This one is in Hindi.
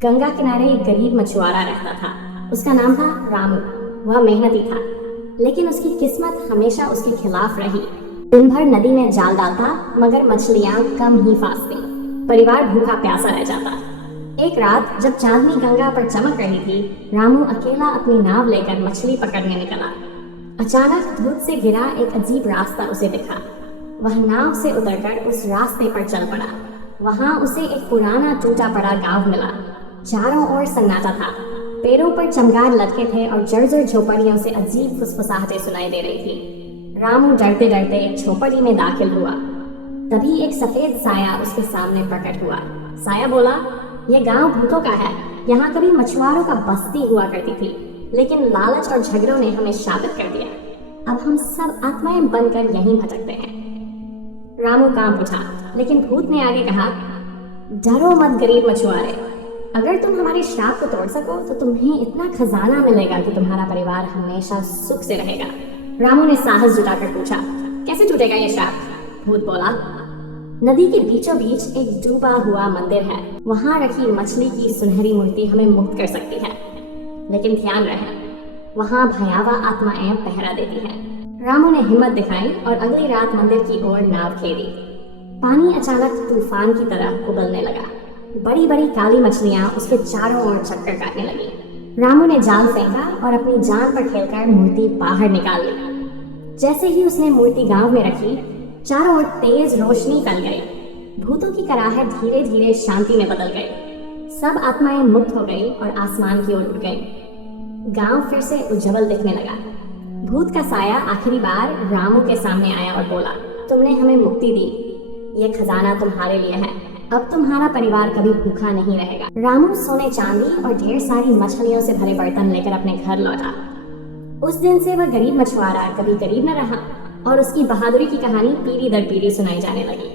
गंगा किनारे एक गरीब मछुआरा रहता था। उसका नाम था रामू। वह मेहनती था, लेकिन उसकी किस्मत हमेशा उसके खिलाफ रही। दिन भर नदी में जाल डालता, मगर मछलियां कम ही फांसती। परिवार भूखा प्यासा रह जाता। एक रात जब चांदनी गंगा पर चमक रही थी, रामू अकेला अपनी नाव लेकर मछली पकड़ने निकला। अचानक धूप से घिरा एक अजीब रास्ता उसे दिखा। वह नाव से उतरकर उस रास्ते पर चल पड़ा। वहां उसे एक पुराना टूटा पड़ा गांव मिला। चारों ओर सन्नाटा था। पेड़ों पर चमगादड़ लटके थे और जर्जर झोपड़ियों से अजीब फुसफुसाहटें सुनाई दे रही थी। रामू डरते डरते एक झोपड़ी में दाखिल हुआ। तभी एक सफेद साया उसके सामने प्रकट हुआ। साया बोला, यह गांव भूतों का है। यहाँ कभी मछुआरों का बस्ती हुआ करती थी, लेकिन लालच और झगड़ों ने हमें शापित कर दिया। अब हम सब आत्माएं बनकर यहीं भटकते हैं। रामू कांप उठा, लेकिन भूत ने आगे कहा, डरो मत गरीब मछुआरे। अगर तुम हमारे श्राप को तोड़ सको तो तुम्हें इतना खजाना मिलेगा कि तुम्हारा परिवार हमेशा सुख से रहेगा। रामू ने साहस जुटाकर पूछा, कैसे टूटेगा ये श्राप? भूत बोला, नदी के बीचों बीच एक डूबा हुआ मंदिर है। वहां रखी मछली की सुनहरी मूर्ति हमें मुक्त कर सकती है, लेकिन ध्यान रहे, वहां भयावह आत्माएं पहरा देती हैं। रामू ने हिम्मत दिखाई और अगली रात मंदिर की ओर नाव खेली। पानी अचानक तूफान की तरह उबलने लगा। बड़ी बड़ी काली मछलियां उसके चारों ओर चक्कर काटने लगी। रामू ने जाल फेंका और अपनी जान पर खेलकर मूर्ति बाहर निकाल ली। जैसे ही उसने मूर्ति गांव में रखी, चारों ओर तेज रोशनी फैल गई। भूतों की कराहट धीरे धीरे शांति में बदल गई। सब आत्माएं मुक्त हो गई और आसमान की ओर उड़ गई। गांव फिर से उज्जवल दिखने लगा। भूत का साया आखिरी बार रामू के सामने आया और बोला, तुमने हमें मुक्ति दी, ये खजाना तुम्हारे लिए है। अब तुम्हारा परिवार कभी भूखा नहीं रहेगा। रामू सोने चांदी और ढेर सारी मछलियों से भरे बर्तन लेकर अपने घर लौटा। उस दिन से वह गरीब मछुआरा कभी गरीब न रहा और उसकी बहादुरी की कहानी पीढ़ी दर पीढ़ी सुनाई जाने लगी।